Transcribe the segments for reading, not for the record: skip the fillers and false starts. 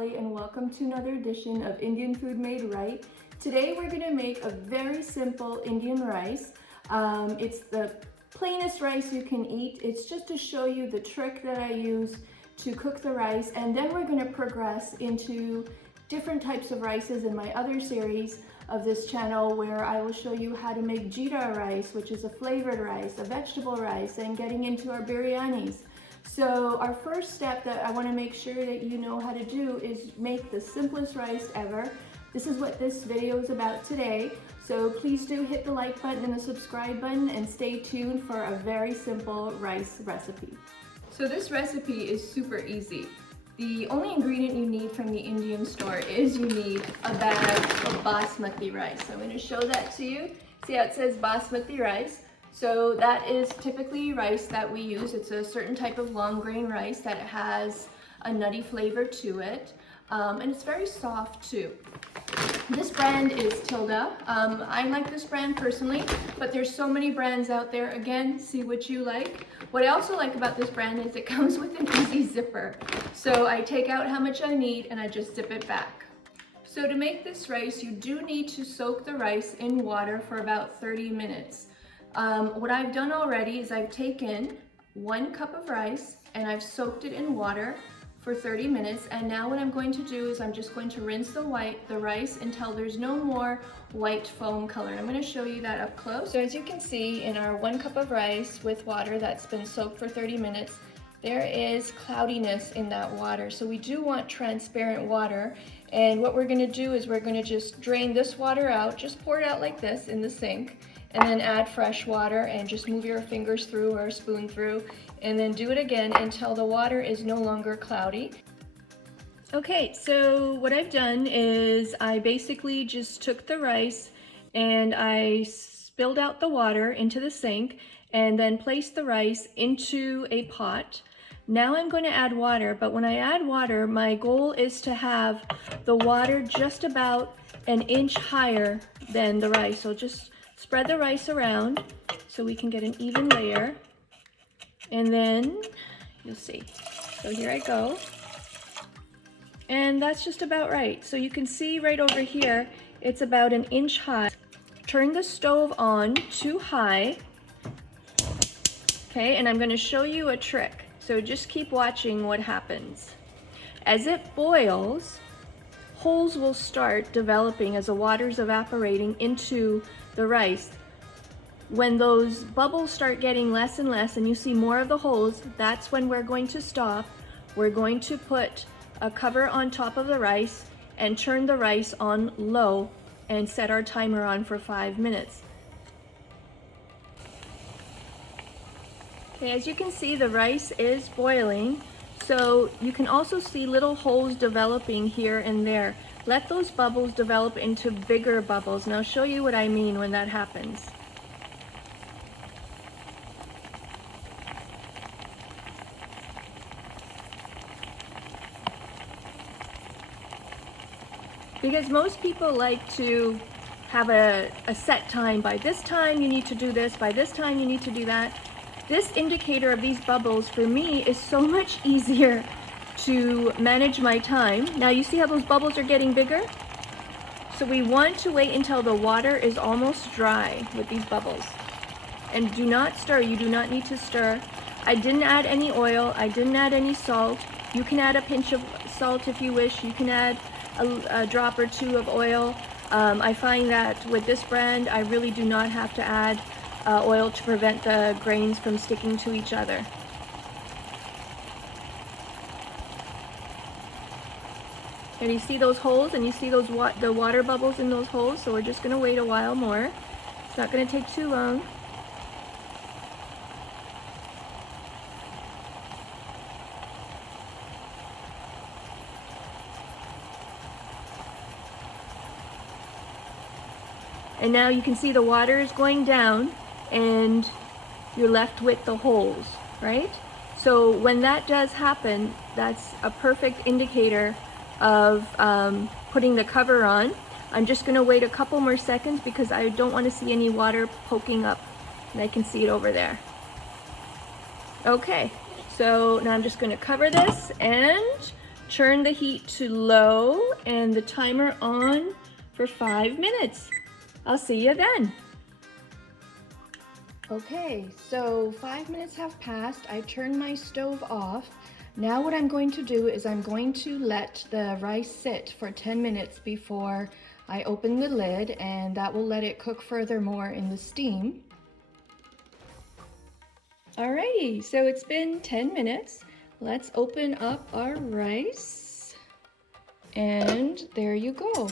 Chawal and welcome to another edition of Indian Food Made Right. Today we're going to make a very simple Indian rice. It's the plainest rice you can eat. It's just to show you the trick that I use to cook the rice, and then we're going to progress into different types of rices in my other series of this channel where I will show you how to make jeera rice, which is a flavored rice, a vegetable rice, and getting into our biryanis. So our first step that I want to make sure that you know how to do is make the simplest rice ever. This is what this video is about today. So please do hit the like button and the subscribe button and stay tuned for a very simple rice recipe. So this recipe is super easy. The only ingredient you need from the Indian store is you need a bag of basmati rice. So I'm going to show that to you. See how it says basmati rice? So that is typically rice that we use. It's a certain type of long grain rice that has a nutty flavor to it. And it's very soft too. This brand is Tilda. I like this brand personally, but there's so many brands out there. Again, see what you like. What I also like about this brand is it comes with an easy zipper. So I take out how much I need and I just zip it back. So to make this rice, you do need to soak the rice in water for about 30 minutes. What I've done already is I've taken 1 cup of rice and I've soaked it in water for 30 minutes, and now what I'm going to do is I'm just going to rinse the rice until there's no more white foam color. I'm going to show you that up close. So as you can see, in our 1 cup of rice with water that's been soaked for 30 minutes, there is cloudiness in that water. So we do want transparent water, and what we're going to do is we're going to just drain this water out, just pour it out like this in the sink, and then add fresh water and just move your fingers through or a spoon through, and then do it again until the water is no longer cloudy. Okay, so what I've done is I basically just took the rice and I spilled out the water into the sink and then placed the rice into a pot. Now I'm going to add water, but when I add water, my goal is to have the water just about an inch higher than the rice. So just spread the rice around so we can get an even layer, and then you'll see. So here I go, and that's just about right. So you can see right over here, it's about an inch high. Turn the stove on to high, okay, and I'm going to show you a trick. So just keep watching what happens. As it boils, holes will start developing as the water's evaporating into the rice. When those bubbles start getting less and less and you see more of the holes, that's when we're going to stop. We're going to put a cover on top of the rice and turn the rice on low and set our timer on for 5 minutes. Okay, as you can see, the rice is boiling. So you can also see little holes developing here and there. Let those bubbles develop into bigger bubbles, and I'll show you what I mean when that happens. Because most people like to have a set time. By this time you need to do this, by this time you need to do that. This indicator of these bubbles for me is so much easier to manage my time. Now you see how those bubbles are getting bigger? So we want to wait until the water is almost dry with these bubbles. And do not stir, you do not need to stir. I didn't add any oil, I didn't add any salt. You can add a pinch of salt if you wish. You can add a drop or two of oil. I find that with this brand, I really do not have to add oil to prevent the grains from sticking to each other. And you see those holes, and you see those the water bubbles in those holes, so we're just going to wait a while more. It's not going to take too long. And now you can see the water is going down and you're left with the holes, right? So when that does happen, that's a perfect indicator of putting the cover on. I'm just going to wait a couple more seconds because I don't want to see any water poking up, and I can see it over there. Okay, so now I'm just going to cover this and Turn the heat to low and the timer on for 5 minutes. I'll see you then. Okay, so 5 minutes have passed. I turned my stove off. Now what I'm going to do is I'm going to let the rice sit for 10 minutes before I open the lid, and that will let it cook furthermore in the steam. Alrighty, so it's been 10 minutes. Let's open up our rice. And there you go.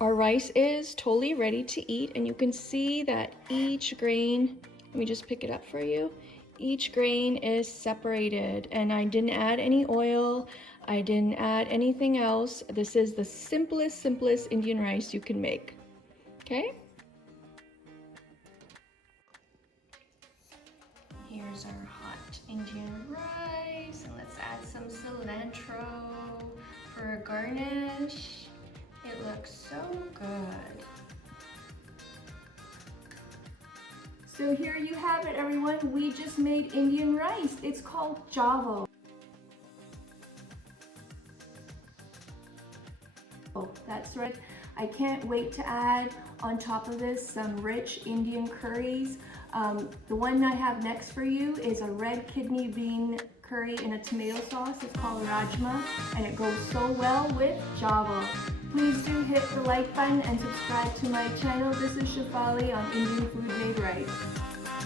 Our rice is totally ready to eat, and you can see that each grain, let me just pick it up for you. Each grain is separated, and I didn't add any oil. I didn't add anything else. This is the simplest Indian rice you can make. Okay? Here's our hot Indian rice, and let's add some cilantro for a garnish. It looks so good. So here you have it, everyone. We just made Indian rice. It's called Chawal. Oh, that's right. I can't wait to add on top of this some rich Indian curries. The one I have next for you is a red kidney bean curry in a tomato sauce. It's called rajma, and it goes so well with Chawal. Please do hit the like button and subscribe to my channel. This is Shefali on Indian Food Made Right.